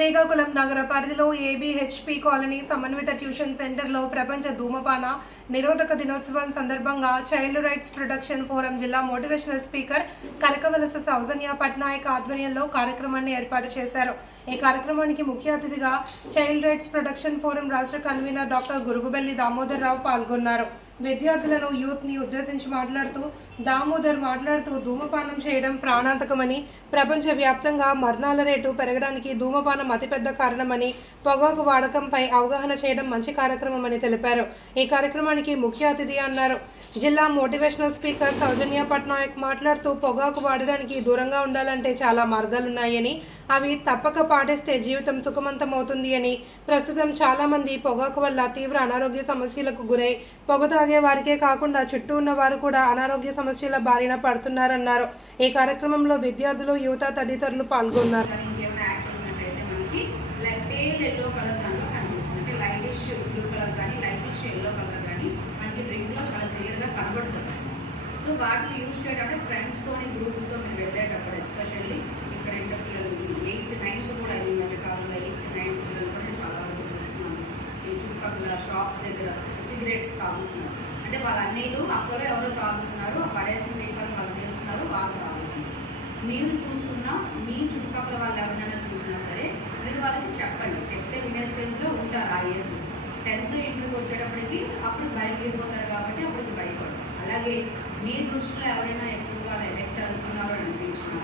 శ్రీకాకుళం నగర పరిధిలో ఏబీహెచ్పీ colony సమన్విత tuition సెంటర్లో ప్రపంచ ధూమపాన నిరోధక దినోత్సవం సందర్భంగా చైల్డ్ రైట్స్ ప్రొటెక్షన్ ఫోరం జిల్లా మోటివేషనల్ స్పీకర్ కనకవలస సౌజన్య పట్నాయక్ ఆధ్వర్యంలో కార్యక్రమాన్ని ఏర్పాటు చేశారు। ఈ కార్యక్రమానికి ముఖ్య అతిథిగా చైల్డ్ రైట్స్ ప్రొటెక్షన్ ఫోరం రాష్ట్ర కన్వీనర్ డాక్టర్ గురుగుబెల్లి దామోదర్ రావు పాల్గొన్నారు। విద్యార్థులను యూత్ ని ఉద్దేశించి మాట్లాడుతూ ధూమపానం చేయడం ప్రాణాంతకమని, ప్రపంచవ్యాప్తంగా మరణాల రేటు పెరగడానికి ధూమపానం అతిపెద్ద కారణమని, పొగాకు వాడకంపై అవగాహన చేయడం మంచి కార్యక్రమమని తెలిపారు। ఈ కార్యక్రమానికి ముఖ్య అతిథి అన్నారు జిల్లా మోటివేషనల్ స్పీకర్ సౌజన్య పట్నాయక్ మాట్లాడుతూ పొగాకు వాడడానికి దూరంగా ఉండాలంటే చాలా మార్గాలున్నాయని, అవి తప్పక పాటిస్తే జీవితం సుఖవంతమవుతుంది అని, ప్రస్తుతం చాలా మంది పొగాకు వల్ల తీవ్ర అనారోగ్య సమస్యలకు గురై పొగ తాగే వారికే కాకుండా చుట్టూ ఉన్న వారు కూడా అనారోగ్య సమస్యల బారిన పడుతున్నారన్నారు। ఈ కార్యక్రమంలో విద్యార్థులు, యువత తదితరులు పాల్గొన్నారు। వాటిని యూజ్ చేయడానికి ఫ్రెండ్స్తో గ్రూప్స్తో మీరు వెళ్ళేటప్పుడు ఎస్పెషల్లీ ఇక్కడ ఇంటర్ పిల్లలు 8th 9th కూడా ఈ మధ్య కాలంలో 8th 9th పిల్లలు కూడా చాలా వరకు చూస్తున్నాను। ఈ చుట్టుపక్కల షాప్స్ దగ్గర సిగరెట్స్ తాగుతున్నారు, అంటే వాళ్ళ అన్నీలు అక్కలో ఎవరో తాగుతున్నారు, పడేసిన వెహికల్ వాళ్ళు చేస్తున్నారు, వాళ్ళు తాగుతున్నారు। మీరు చూస్తున్నా మీ చుట్టుపక్కల వాళ్ళు ఎవరైనా చూసినా సరే మీరు వాళ్ళకి చెప్పండి, చెప్తే వినే స్టేజ్లో ఉంటారు। ఆ ఏజ్ 10th ఇంటికి వచ్చేటప్పటికి అప్పుడు భయపడిపోతారు కాబట్టి అప్పటికి భయపడరు। అలాగే మీ దృష్టిలో ఎవరైనా ఎక్కువగా ఎఫెక్ట్ అవుతున్నారో అనిపించినా,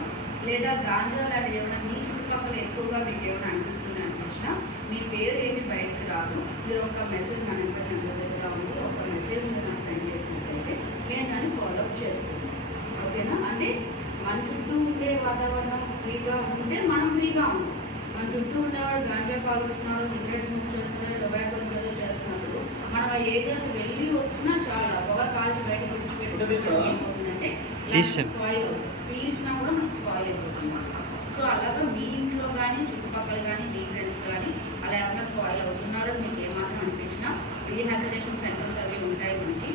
లేదా గాంజా లాంటివి ఏమైనా మీ చుట్టుపక్కల ఎక్కువగా మీకు ఏమైనా అనిపిస్తున్నా మీ పేరు ఏమి బయటకు రాదు, మీరు ఒక మెసేజ్ మన నెంబర్ దగ్గర ఉంది, ఒక మెసేజ్ మీరు నాకు సెండ్ చేసినట్లయితే మేము దాన్ని ఫాలోఅప్ చేసుకుంటాం, ఓకేనా? అంటే మన చుట్టూ ఉండే వాతావరణం ఫ్రీగా ఉంటే మనం ఫ్రీగా ఉంటాం। మన చుట్టూ ఉండేవాడు గాంజా కాలుస్తున్నాడు, సిగరెట్ స్మోక్ చేస్తున్నాడు, టొబాకో ఏదో చేస్తున్నప్పుడు మనం ఆ ఏరియాకి వెళ్ళి వచ్చినా చాలా పొగ కాల్చి బయటకు ఏమవుతుందంటే స్పాయిల్ పీల్చినా కూడా మనకు స్పాయిల్ అయిపోతుంది। సో అలాగా మీ ఇంట్లో కానీ చుట్టుపక్కల కానీ మీ ఫ్రెండ్స్ కానీ అలా ఏమైనా స్పాయిల్ అవుతున్నారో మీకు ఏమాత్రం అనిపించినా రీహాబిలిటేషన్ సెంటర్స్ అవి ఉంటాయి మనకి,